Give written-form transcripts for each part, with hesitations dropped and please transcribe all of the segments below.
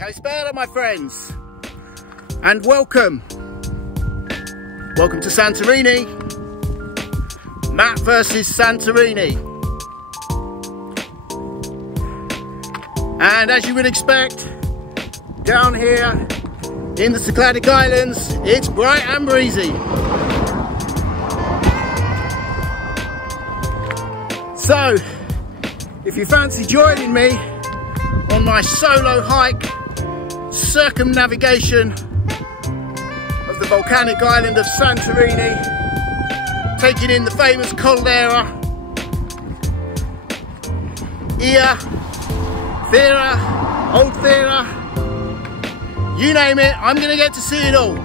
Kalispera, my friends, and welcome. Welcome to Santorini. Matt versus Santorini. And as you would expect, down here in the Cycladic Islands, it's bright and breezy. So, if you fancy joining me on my solo hike, circumnavigation of the volcanic island of Santorini, taking in the famous caldera, Ia, Thera, Old Thera, you name it, I'm going to get to see it all.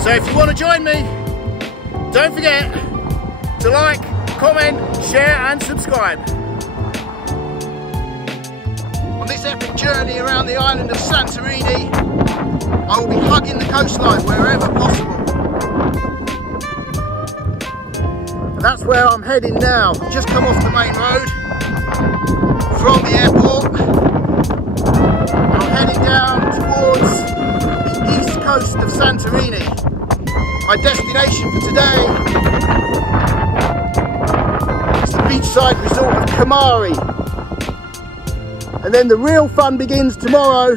So if you want to join me, don't forget to like, comment, share and subscribe. On this epic journey around the island of Santorini, I will be hugging the coastline wherever possible. And that's where I'm heading now. I've just come off the main road from the airport. And I'm heading down towards the east coast of Santorini. My destination for today is the beachside resort of Kamari. And then the real fun begins tomorrow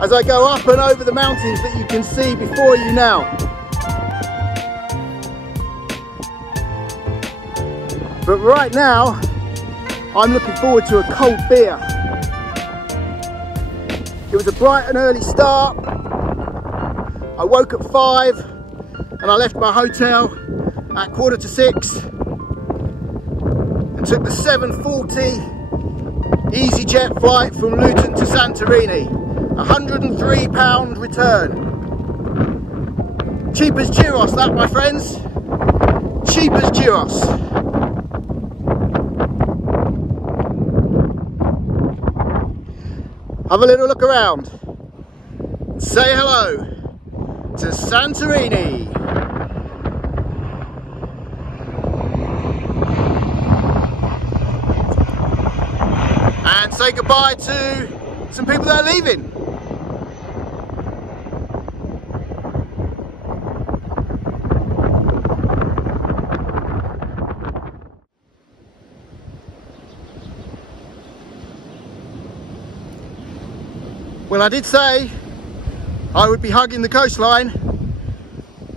as I go up and over the mountains that you can see before you now. But right now, I'm looking forward to a cold beer. It was a bright and early start. I woke at 5 and I left my hotel at 5:45 and took the 7:40 EasyJet flight from Luton to Santorini. £103 return. Cheap as gyros, that, my friends. Cheap as gyros. Have a little look around. Say hello to Santorini. And say goodbye to some people that are leaving. Well, I did say I would be hugging the coastline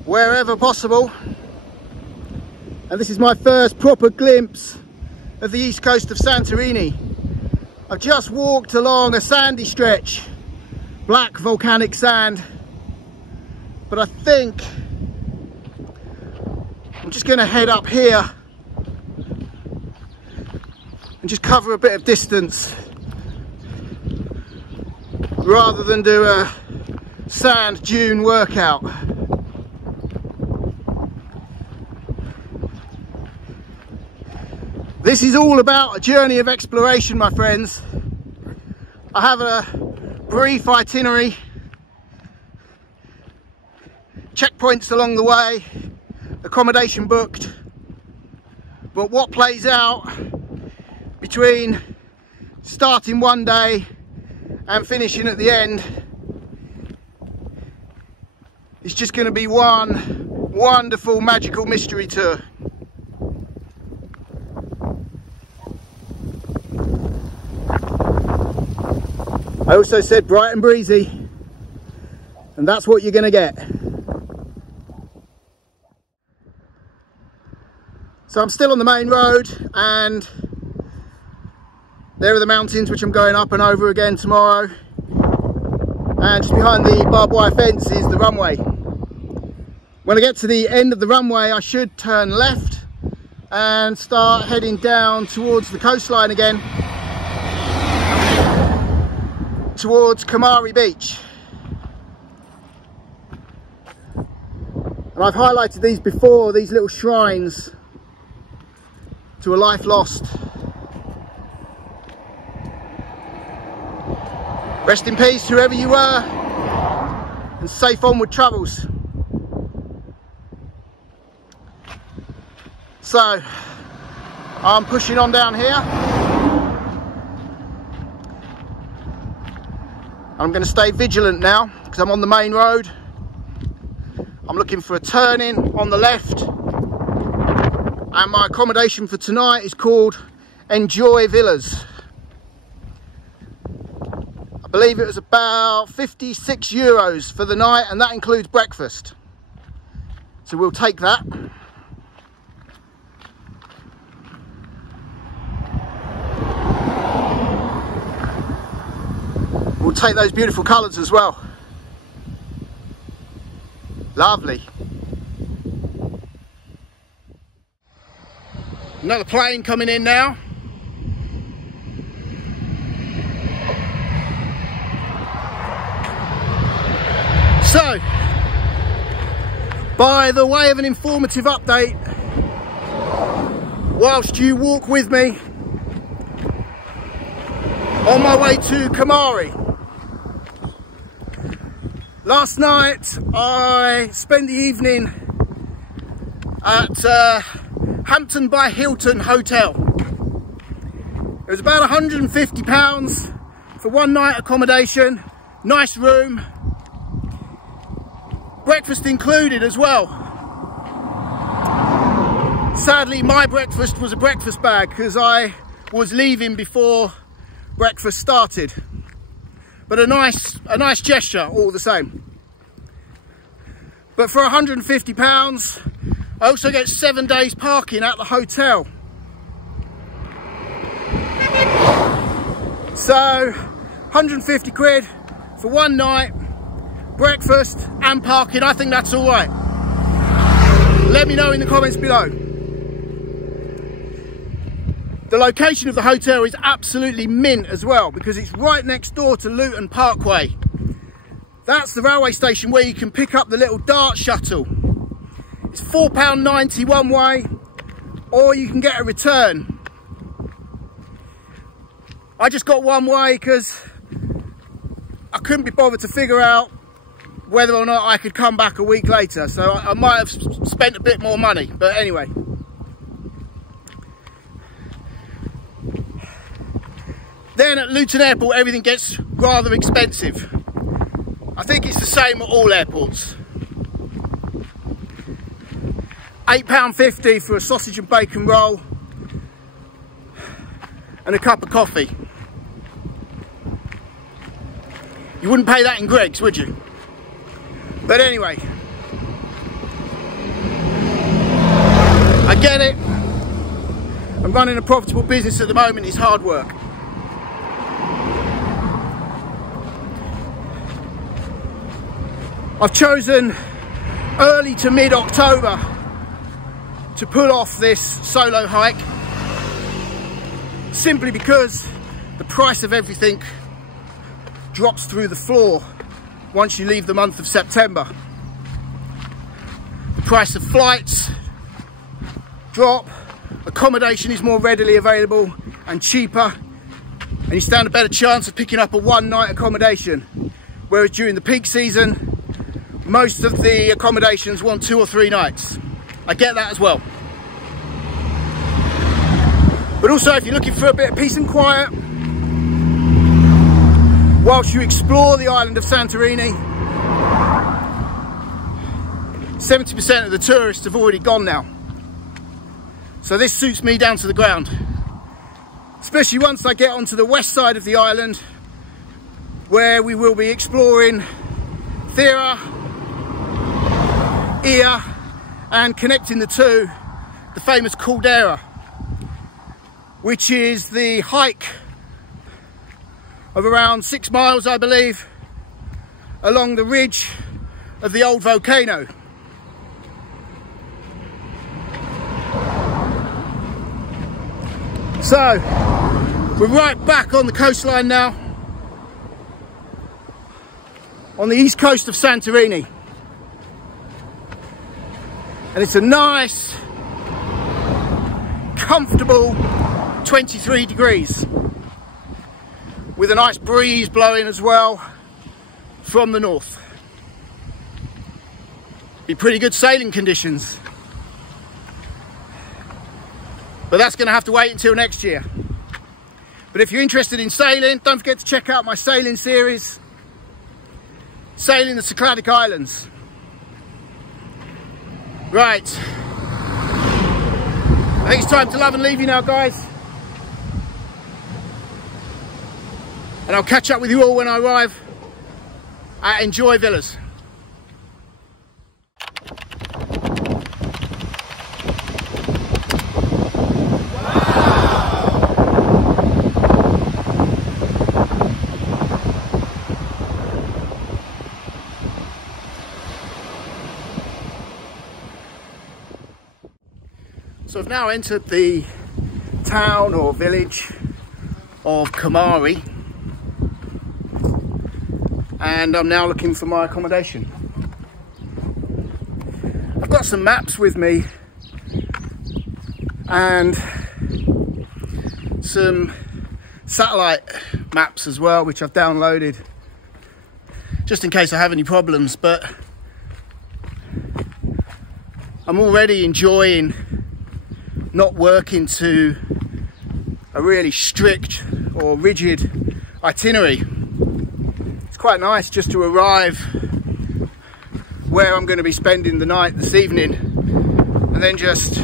wherever possible. And this is my first proper glimpse of the east coast of Santorini. I've just walked along a sandy stretch, black volcanic sand, but I think I'm just going to head up here and just cover a bit of distance rather than do a sand dune workout. This is all about a journey of exploration, my friends. I have a brief itinerary, checkpoints along the way, accommodation booked, but what plays out between starting one day and finishing at the end is just going to be one wonderful magical mystery tour. I also said bright and breezy, and that's what you're going to get. So I'm still on the main road, and there are the mountains which I'm going up and over again tomorrow. And just behind the barbed wire fence is the runway. When I get to the end of the runway, I should turn left and start heading down towards the coastline again, towards Kamari Beach. And I've highlighted these before, these little shrines to a life lost. Rest in peace, whoever you were, and safe onward travels. So, I'm pushing on down here. I'm going to stay vigilant now because I'm on the main road. I'm looking for a turn-in on the left. And my accommodation for tonight is called Enjoy Villas. I believe it was about 56 euros for the night, and that includes breakfast. So we'll take that. We'll take those beautiful colours as well. Lovely. Another plane coming in now. So, by the way of an informative update, whilst you walk with me on my way to Kamari. Last night I spent the evening at Hampton by Hilton Hotel. It was about £150 for one night accommodation, nice room, breakfast included as well. Sadly, my breakfast was a breakfast bag because I was leaving before breakfast started. But a nice gesture all the same. But for £150, I also get 7 days parking at the hotel. So 150 quid for one night, breakfast and parking. I think that's all right. Let me know in the comments below. The location of the hotel is absolutely mint as well because it's right next door to Luton Parkway. That's the railway station where you can pick up the little dart shuttle. It's £4.90 one way, or you can get a return. I just got one way because I couldn't be bothered to figure out whether or not I could come back a week later. So I might have spent a bit more money, but anyway. Then at Luton Airport, everything gets rather expensive. I think it's the same at all airports. £8.50 for a sausage and bacon roll and a cup of coffee. You wouldn't pay that in Greggs, would you? But anyway, I get it. And running a profitable business at the moment is hard work. I've chosen early to mid-October to pull off this solo hike simply because the price of everything drops through the floor once you leave the month of September. The price of flights drop, accommodation is more readily available and cheaper, and you stand a better chance of picking up a one-night accommodation, whereas during the peak season most of the accommodations want 2 or 3 nights. I get that as well. But also, if you're looking for a bit of peace and quiet whilst you explore the island of Santorini, 70% of the tourists have already gone now. So this suits me down to the ground. Especially once I get onto the west side of the island, where we will be exploring Thera, Ia, and connecting the two, the famous caldera, which is the hike of around 6 miles, I believe, along the ridge of the old volcano. So we're right back on the coastline now, on the east coast of Santorini. And it's a nice, comfortable 23 degrees with a nice breeze blowing as well from the north. Be pretty good sailing conditions. But that's going to have to wait until next year. But if you're interested in sailing, don't forget to check out my sailing series sailing the Cycladic Islands. Right, I think it's time to love and leave you now, guys. And I'll catch up with you all when I arrive at Enjoy Villas. So I've now entered the town or village of Kamari, and I'm now looking for my accommodation. I've got some maps with me and some satellite maps as well, which I've downloaded just in case I have any problems, but I'm already enjoying not working to a really strict or rigid itinerary. It's quite nice just to arrive where I'm going to be spending the night this evening and then just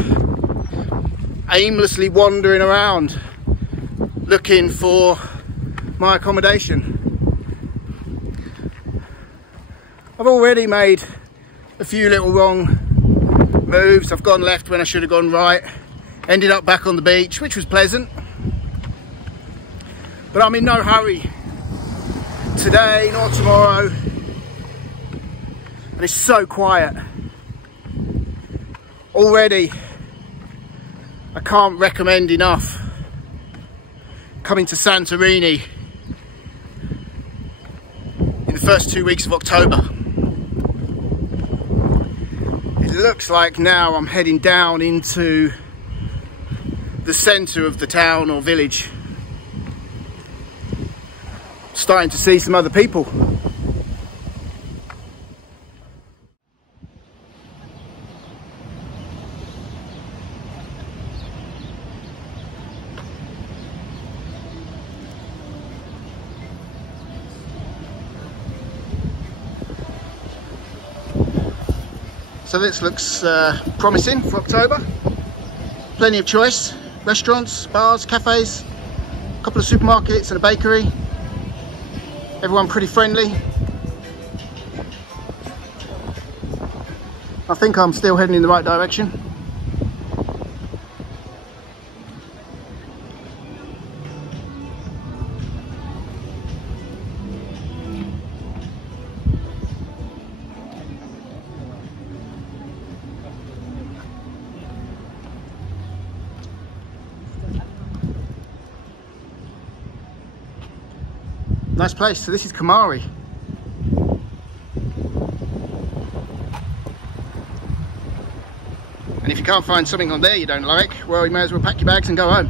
aimlessly wandering around looking for my accommodation. I've already made a few little wrong moves. I've gone left when I should have gone right. Ended up back on the beach, which was pleasant. But I'm in no hurry today nor tomorrow. And it's so quiet. Already, I can't recommend enough coming to Santorini in the first 2 weeks of October. It looks like now I'm heading down into the centre of the town or village. Starting to see some other people. So this looks promising for October. Plenty of choice. Restaurants, bars, cafes, a couple of supermarkets and a bakery. Everyone pretty friendly. I think I'm still heading in the right direction. Nice place. So this is Kamari. And if you can't find something on there you don't like, well, you may as well pack your bags and go home.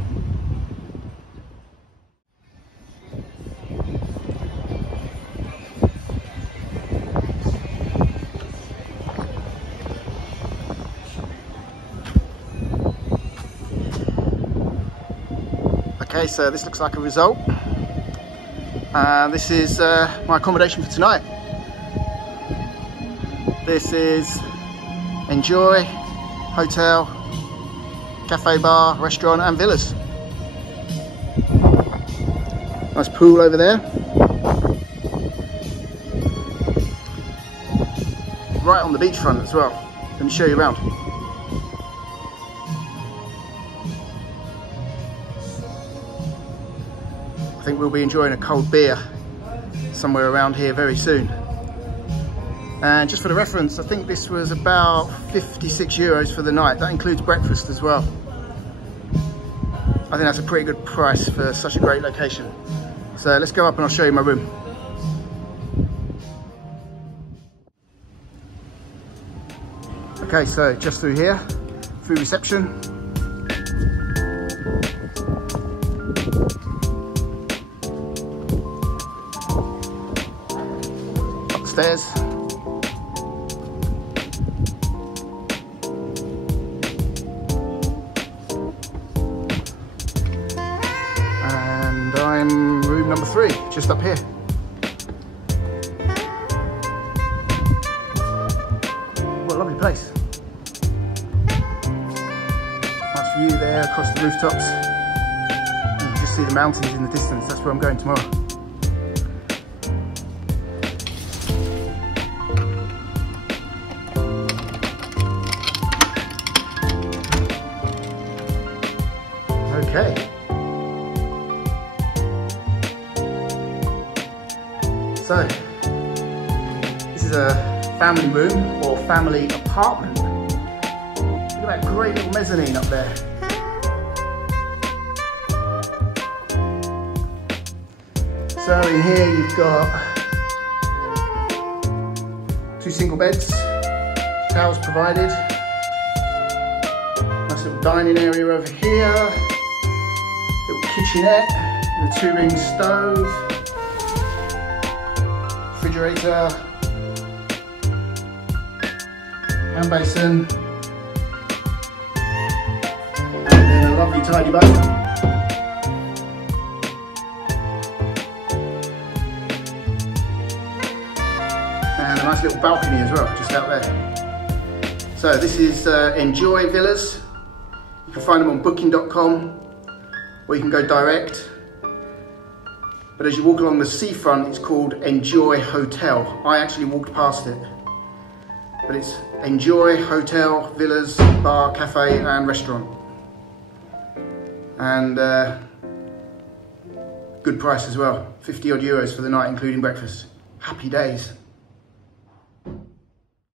Okay, so this looks like a result. This is my accommodation for tonight. This is Enjoy Hotel, Cafe, Bar, Restaurant and Villas. Nice pool over there. Right on the beachfront as well. Let me show you around. I think we'll be enjoying a cold beer somewhere around here very soon. And just for the reference, I think this was about 56 euros for the night. That includes breakfast as well. I think that's a pretty good price for such a great location. So let's go up and I'll show you my room. Okay, so just through here, through reception. Upstairs. And I'm room number 3, just up here. what a lovely place. Nice view there across the rooftops. You can just see the mountains in the distance. That's where I'm going tomorrow. Okay. So, this is a family room or family apartment. Look at that great little mezzanine up there. So in here you've got 2 single beds, towels provided, nice little dining area over here, little kitchenette with a 2-ring stove, refrigerator, hand basin, and then a lovely tidy bath. And a nice little balcony as well, just out there. So this is Enjoy Villas. You can find them on booking.com, or you can go direct. But as you walk along the seafront, it's called Enjoy Hotel. I actually walked past it. But it's Enjoy Hotel, Villas, Bar, Cafe and Restaurant. And good price as well, 50 odd euros for the night including breakfast. Happy days.